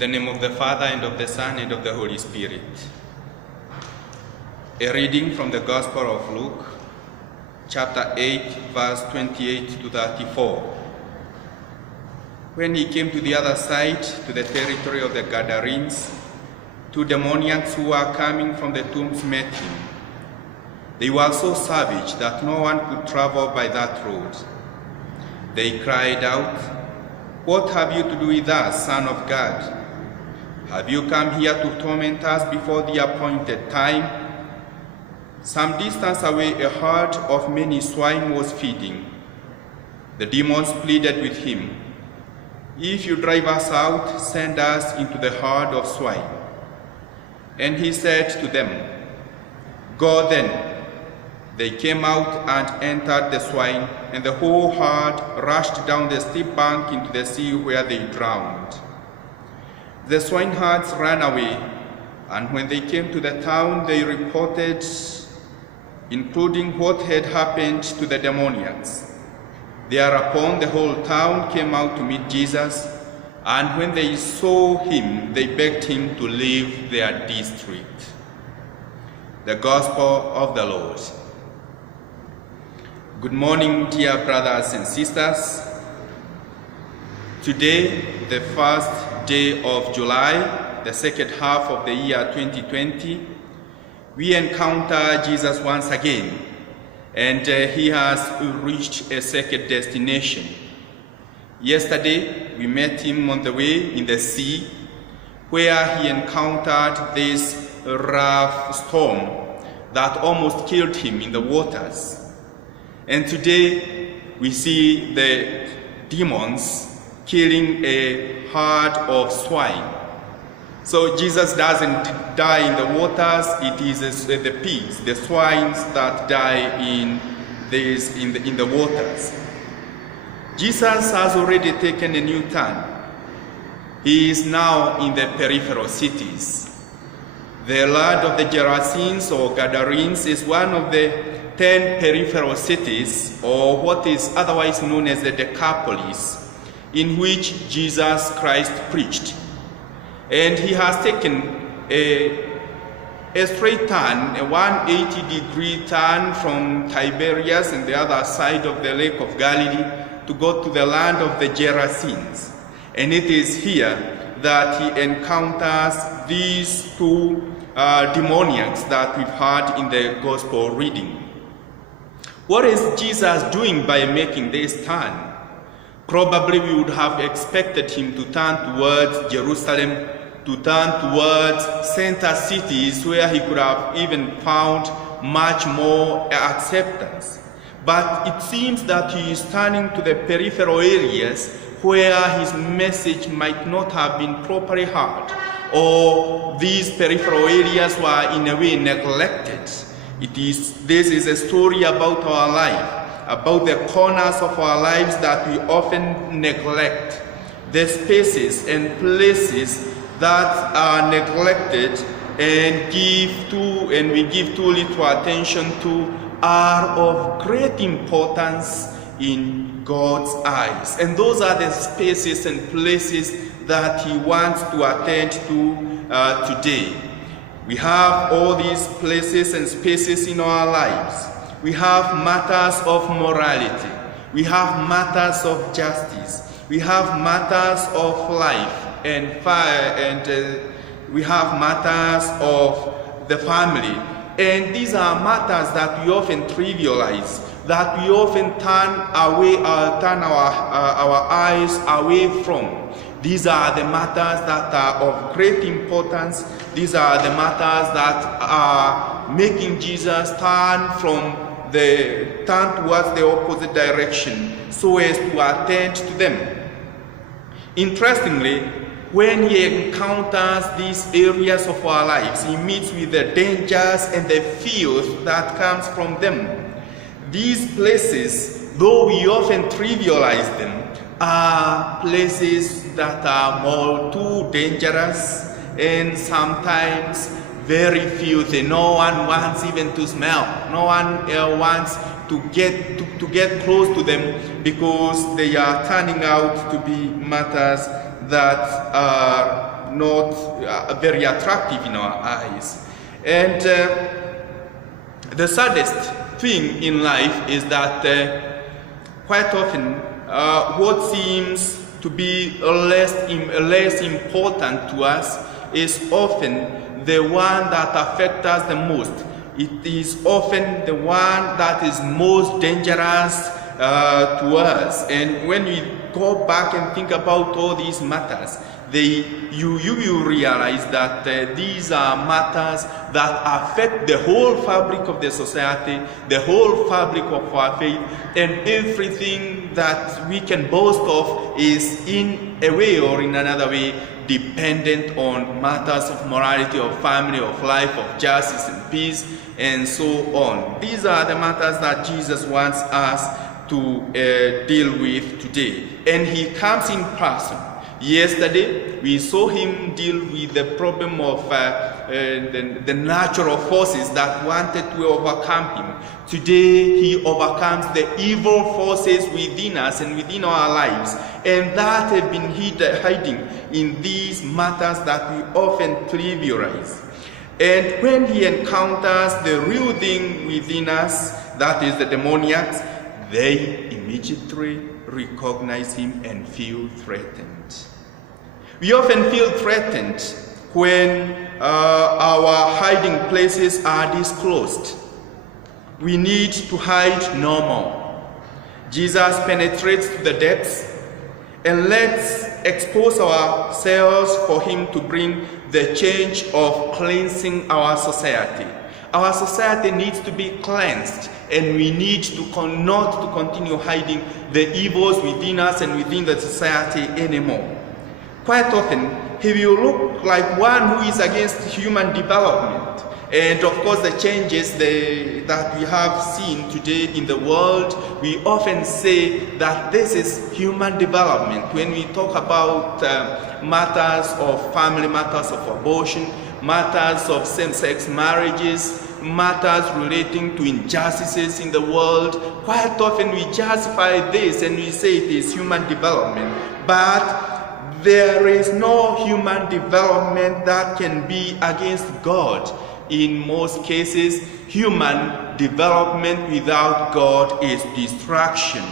the name of the Father, and of the Son, and of the Holy Spirit. A reading from the Gospel of Luke, chapter 8, verse 28 to 34. When he came to the other side, to the territory of the Gadarenes, two demoniacs who were coming from the tombs met him. They were so savage that no one could travel by that road. They cried out, "What have you to do with us, Son of God? Have you come here to torment us before the appointed time?" Some distance away, a herd of many swine was feeding. The demons pleaded with him, "If you drive us out, send us into the herd of swine." And he said to them, "Go then." They came out and entered the swine, and the whole herd rushed down the steep bank into the sea, where they drowned. The swineherds ran away, and when they came to the town, they reported, including what had happened to the demoniacs. Thereupon the whole town came out to meet Jesus, and when they saw him, they begged him to leave their district. The Gospel of the Lord. Good morning, dear brothers and sisters. Today, the first day of July, the second half of the year 2020, we encounter Jesus once again, and he has reached a second destination. Yesterday, we met him on the way in the sea, where he encountered this rough storm that almost killed him in the waters. And today, we see the demons killing a herd of swine. So Jesus doesn't die in the waters, it is the pigs, the swines that die in the waters. Jesus has already taken a new turn. He is now in the peripheral cities. The land of the Gerasenes or Gadarenes is one of the 10 peripheral cities, or what is otherwise known as the Decapolis, in which Jesus Christ preached. And he has taken a straight turn, a 180-degree turn from Tiberias and the other side of the Lake of Galilee to go to the land of the Gerasenes. And it is here that he encounters these two demoniacs that we've heard in the Gospel reading. What is Jesus doing by making this turn? Probably we would have expected him to turn towards Jerusalem, to turn towards center cities where he could have even found much more acceptance. But it seems that he is turning to the peripheral areas where his message might not have been properly heard, or these peripheral areas were in a way neglected. This is a story about our life, about the corners of our lives that we often neglect, the spaces and places that are neglected and we give too little attention to are of great importance in God's eyes. And those are the spaces and places that he wants to attend to today. We have all these places and spaces in our lives. We have matters of morality. We have matters of justice. We have matters of life and fire, and we have matters of the family. And these are matters that we often trivialize, that we often turn our eyes away from. These are the matters that are of great importance. These are the matters that are making Jesus turn towards the opposite direction so as to attend to them. Interestingly, when he encounters these areas of our lives, he meets with the dangers and the fears that comes from them. These places, though we often trivialize them, are places that are more too dangerous and sometimes very filthy. No one wants even to smell. No one wants to get close to them because they are turning out to be matters that are not very attractive in our eyes. And the saddest thing in life is that quite often what seems to be less important to us is often the one that affects us the most. It is often the one that is most dangerous to us. And when we go back and think about all these matters, you will realize that these are matters that affect the whole fabric of the society, the whole fabric of our faith, and everything that we can boast of is in a way or in another way dependent on matters of morality, of family, of life, of justice and peace, and so on. These are the matters that Jesus wants us to deal with today. And he comes in person. Yesterday, we saw him deal with the problem of the natural forces that wanted to overcome him. Today, he overcomes the evil forces within us and within our lives, and that have been hiding in these matters that we often trivialize. And when he encounters the real thing within us, that is the demoniacs, they immediately recognize him and feel threatened. We often feel threatened when our hiding places are disclosed. We need to hide no more. Jesus penetrates to the depths, and let's expose ourselves for him to bring the change of cleansing our society. Our society needs to be cleansed, and we need to not to continue hiding the evils within us and within the society anymore. Quite often, he will look like one who is against human development. And of course, the changes that we have seen today in the world, we often say that this is human development. When we talk about matters of family, matters of abortion, matters of same-sex marriages, matters relating to injustices in the world, quite often we justify this and we say it is human development. But there is no human development that can be against God. In most cases, human development without God is destruction.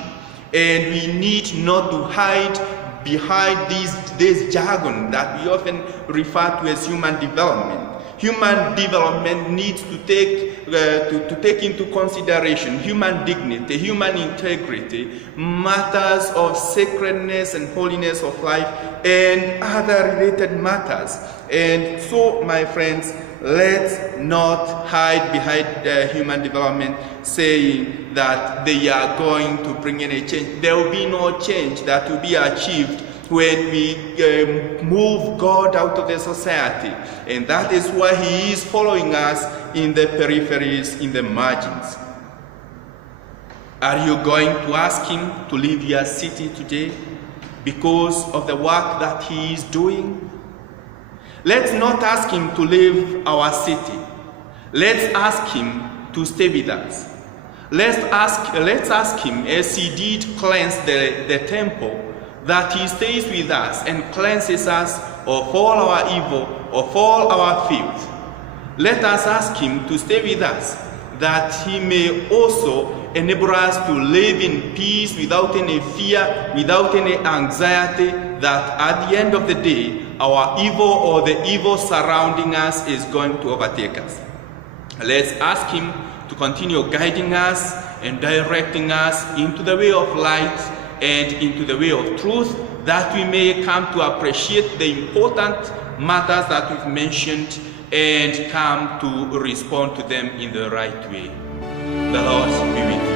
And we need not to hide behind this jargon that we often refer to as human development. Human development needs to take into consideration human dignity, human integrity, matters of sacredness and holiness of life, and other related matters. And so, my friends, let's not hide behind human development, saying that they are going to bring in a change. There will be no change that will be achieved when we move God out of the society. And that is why he is following us in the peripheries, in the margins. Are you going to ask him to leave your city today because of the work that he is doing? Let's not ask him to leave our city. Let's ask him to stay with us. Let's ask him, as he did cleanse the temple, that he stays with us and cleanses us of all our evil, of all our filth. Let us ask him to stay with us, that he may also enable us to live in peace without any fear, without any anxiety, that at the end of the day, our evil or the evil surrounding us is going to overtake us. Let's ask him to continue guiding us and directing us into the way of light and into the way of truth, that we may come to appreciate the important matters that we've mentioned and come to respond to them in the right way. The Lord be with you.